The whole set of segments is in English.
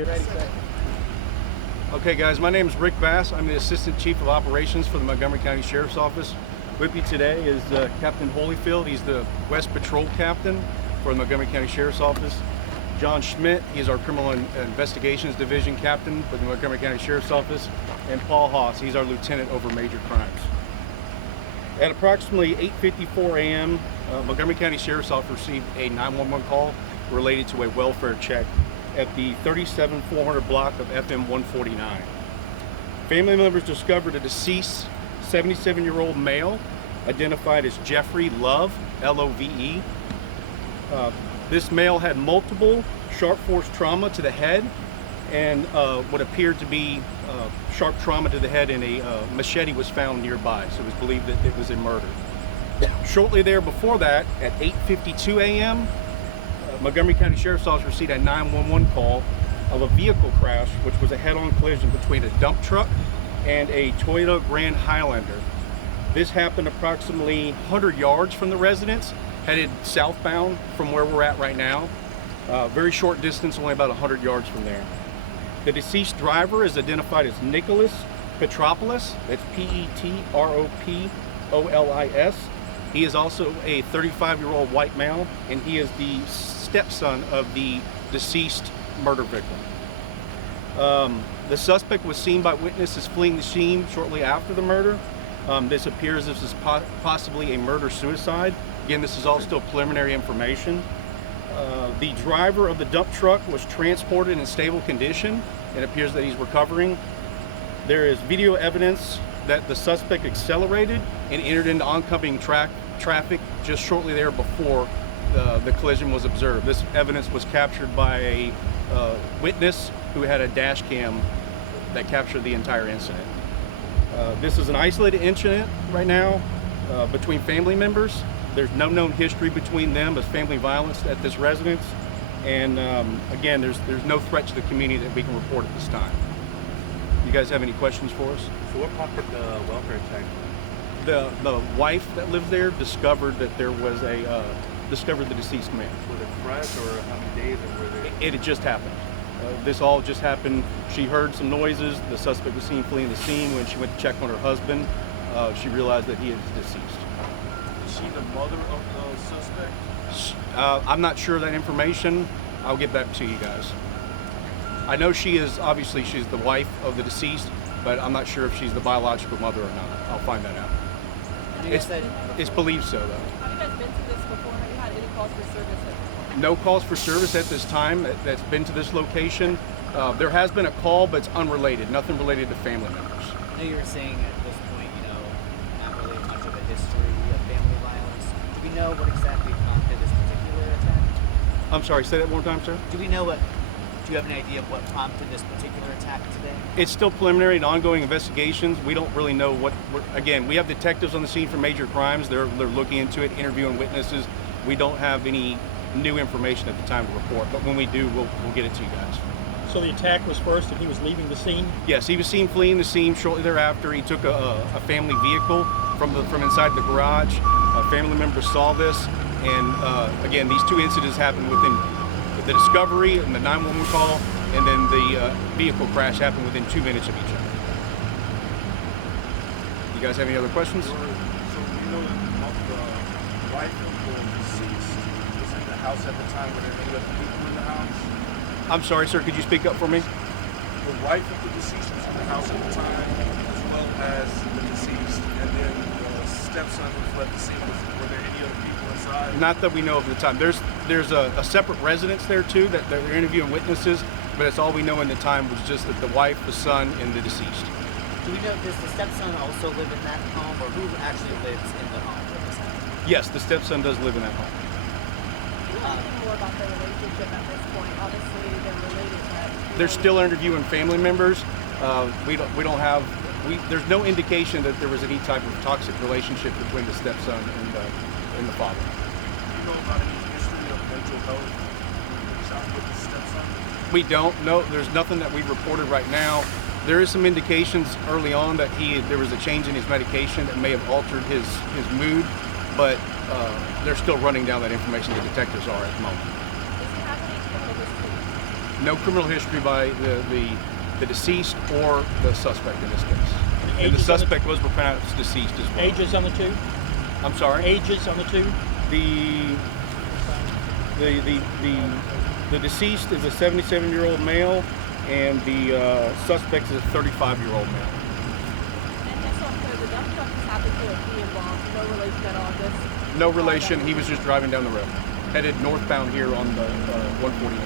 you're ready, sir. Okay guys, my name is Rick Bass. I'm the Assistant Chief of Operations for the Montgomery County Sheriff's Office. With me today is Captain Holyfield. He's the West Patrol Captain for the Montgomery County Sheriff's Office. John Schmidt, he's our Criminal Investigations Division Captain for the Montgomery County Sheriff's Office. And Paul Haas, he's our Lieutenant over Major Crimes. At approximately 8:54 a.m., Montgomery County Sheriff's Office received a 911 call related to a welfare check at the 37400 block of FM 149. Family members discovered a deceased 77-year-old male identified as Jeffrey Love, L-O-V-E. This male had multiple sharp force trauma to the head and what appeared to be sharp trauma to the head, and a machete was found nearby, so it was believed that it was a murder. Shortly there before that, at 8:52 a.m., Montgomery County Sheriff's Office received a 911 call of a vehicle crash, which was a head-on collision between a dump truck and a Toyota Grand Highlander. This happened approximately 100 yards from the residence, headed southbound from where we're at right now. Very short distance, only about 100 yards from there. The deceased driver is identified as Nicholas Petropoulos. That's P-E-T-R-O-P-O-L-I-S. He is also a 35-year-old white male, and he is the stepson of the deceased murder victim. The suspect was seen by witnesses fleeing the scene shortly after the murder. This appears this is possibly a murder-suicide. Again, this is all still preliminary information. The driver of the dump truck was transported in stable condition. It appears that he's recovering. There is video evidence that the suspect accelerated and entered into oncoming traffic just shortly there before the collision was observed. This evidence was captured by a witness who had a dash cam that captured the entire incident. This is an isolated incident right now between family members. There's no known history between them as family violence at this residence, and again, there's no threat to the community that we can report at this time. You guys have any questions for us? So what prompted the welfare check? The wife that lived there discovered that there was discovered the deceased man. Was it fresh, or how many days were they? It had just happened. This all just happened. She heard some noises. The suspect was seen fleeing the scene. When she went to check on her husband, she realized that he is deceased. Is she the mother of the suspect? I'm not sure of that information. I'll get back to you guys. I know she's the wife of the deceased, but I'm not sure if she's the biological mother or not. I'll find that out. It's believed so, though. Have you guys been to this before? Have you had any calls for service at this point? No calls for service at this time that's been to this location. There has been a call, but it's unrelated, nothing related to family members. I know you were saying at this point, not really much of a history of family violence. Do we know what exactly prompted this particular attack? I'm sorry, say that one more time, sir? Do you have an idea of what prompted this particular attack today? It's still preliminary and ongoing investigations. We don't really know again, we have detectives on the scene for major crimes. They're looking into it, interviewing witnesses. We don't have any new information at the time to report, but when we do, we'll get it to you guys. So the attack was first and he was leaving the scene? Yes, he was seen fleeing the scene. Shortly thereafter, he took a family vehicle from inside the garage. A family member saw this, and again, these two incidents happened within the discovery and the 911 call, and then the vehicle crash happened within 2 minutes of each other. You guys have any other questions? So you know that the wife of the deceased was in the house at the time. Were there any other people in the house? I'm sorry, sir, could you speak up for me? The wife of the deceased was in the house at the time, as well as the deceased, and then the stepson who fled the scene. Were there any other people inside? Not that we know of at the time. There's a separate residence there too that they're interviewing witnesses, but it's all we know in the time was just that the wife, the son, and the deceased. Do we know, does the stepson also live in that home, or who actually lives in the home at this time? Yes, the stepson does live in that home. Do you know anything more about their relationship at this point? Obviously, they're related, but They're still interviewing family members. There's no indication that there was any type of toxic relationship between the stepson and the father. Do you know about any history of mental health with the stepson? We don't know. There's nothing that we reported right now. There is some indications early on that there was a change in his medication that may have altered his mood, but they're still running down that information. The detectives are at the moment. Does he have any criminal history? No criminal history by the deceased or the suspect in this case. And the Ages on the- suspect was pronounced deceased as well. Ages on the two? I'm sorry? Ages on the two? The deceased is a 77-year-old male, and the suspect is a 35-year-old male. And just so I'm clear, the dump truck just happened to be involved, no relation at all. Just No relation. He was just driving down the road, headed northbound here on the 149.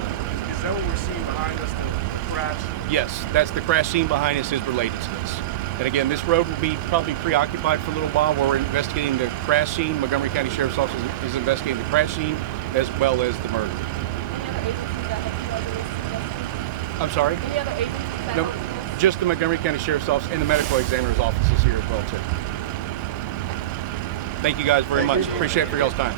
Is that what we're seeing behind us, the crash? Yes, that's the crash scene behind us is related to this. And again, this road will be probably preoccupied for a little while. We're investigating the crash scene. Montgomery County Sheriff's Office is investigating the crash scene as well as the murder. any other agencies that have you on this investigation? I'm sorry? Any other agencies that No, help with this? just the Montgomery County Sheriff's Office and the medical examiner's office is here as well too. Thank you guys very much. Appreciate it for y'all's time.